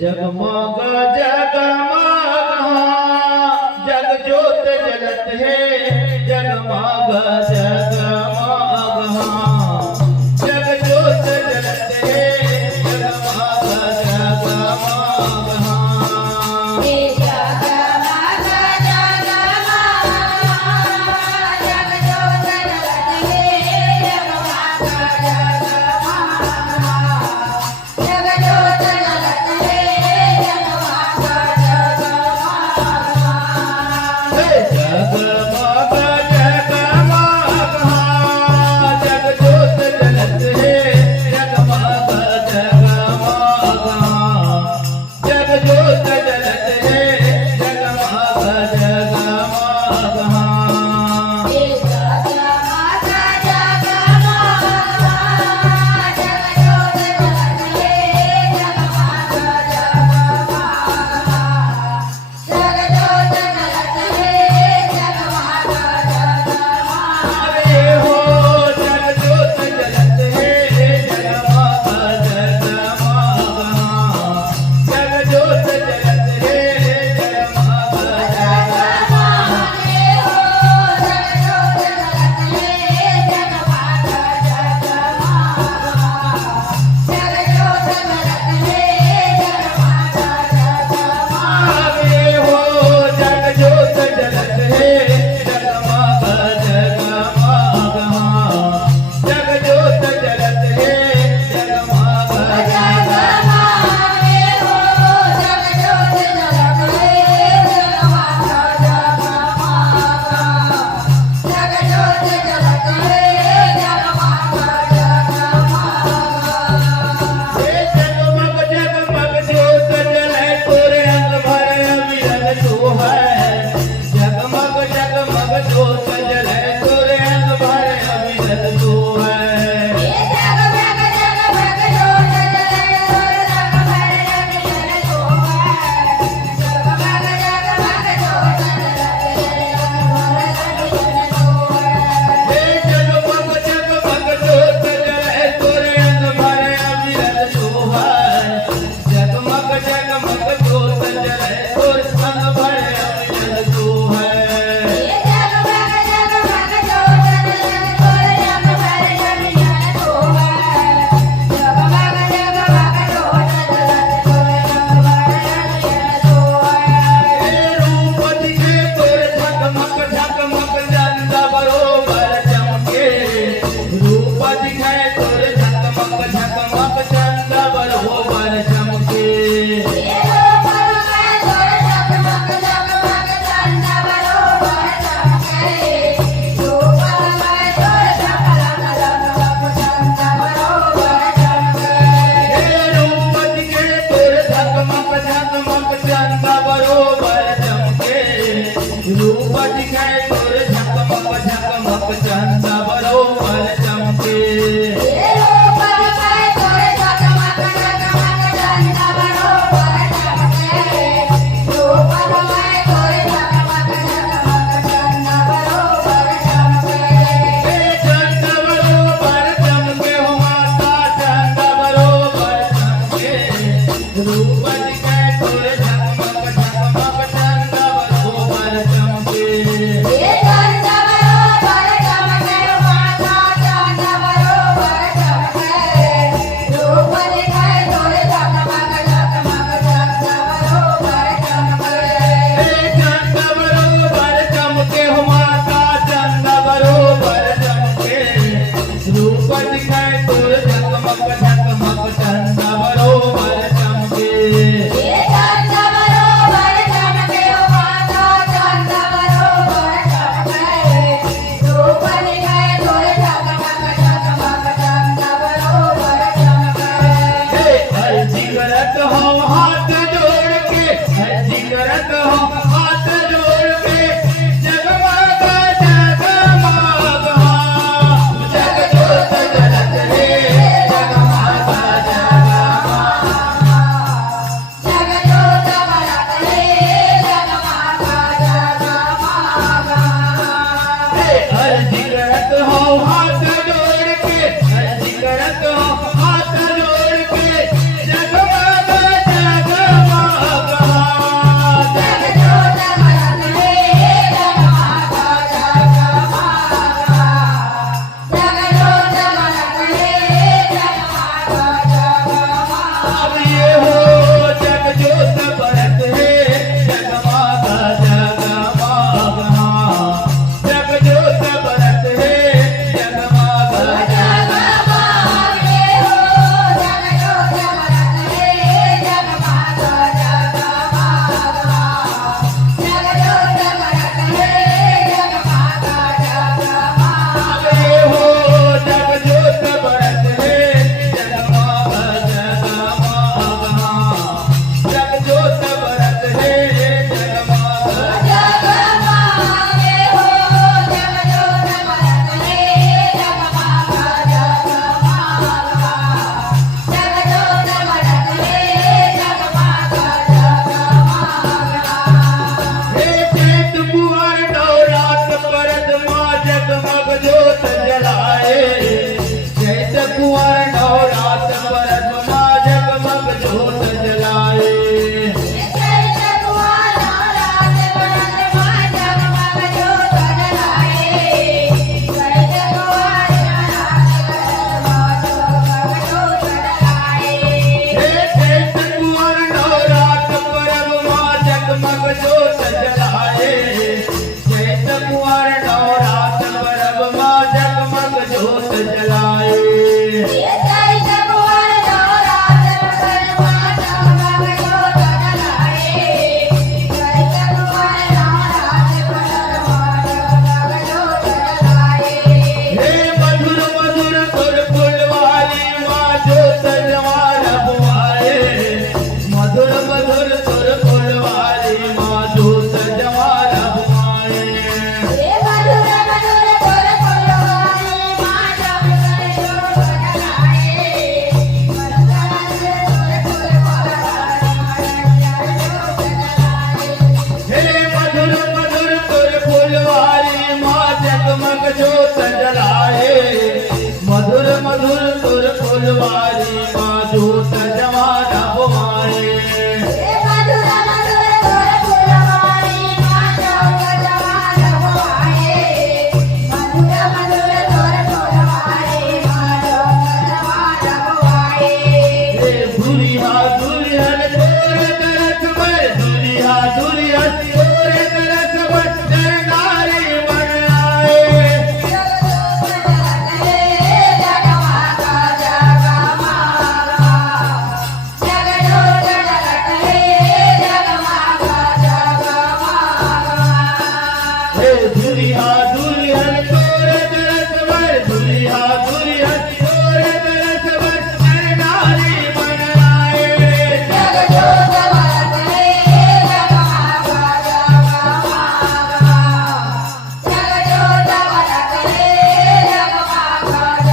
जगमग जगमग जग ज्योत जलत है जगमग जगमग जग ज्योत जलत है जगमग जगमग करत हो हाथ जोड़ के जगमग मधुर सुर फुलवारी माँ जोत जमाना हुआए हे मधुर मधुर सुर फुलवारी माँ जब कर जोत जगाए मधुर मधुर सुर फुलवारी माँ जब जोत जगाए हे मधुर मधुर सुर फुलवारी माँ जगमग जोत जलाए मधुर मधुर सुर फुलवारी माँ जोत जमाना हुआए हे मधुर मधुर सुर फुलवारी माँ जब जवान हुआए मधुर मधुर सुर फुलवारी माँ जब जवान हुआए हे दुरिया दुरियन तोरे तरस पर दुरिया दुरियन तोरे तरस पर जय नारी बन आए हे दुरिया दुरियन तोरे तरस पर दुरिया दुरियन तोरे तरस पर जय नारी बन आए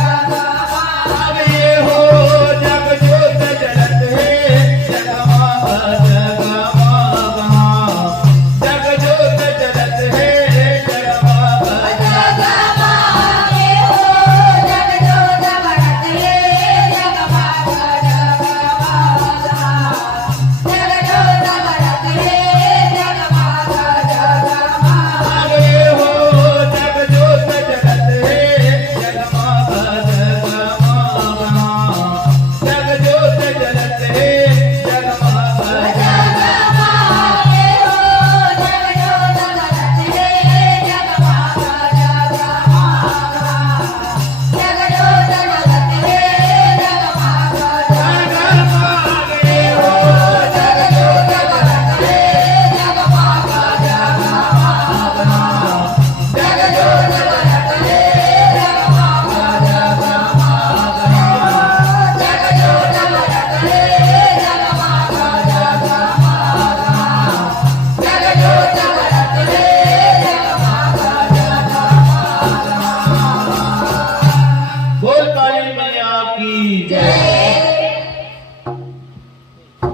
अब ये हो जग जोत जलत है जगमग जगमग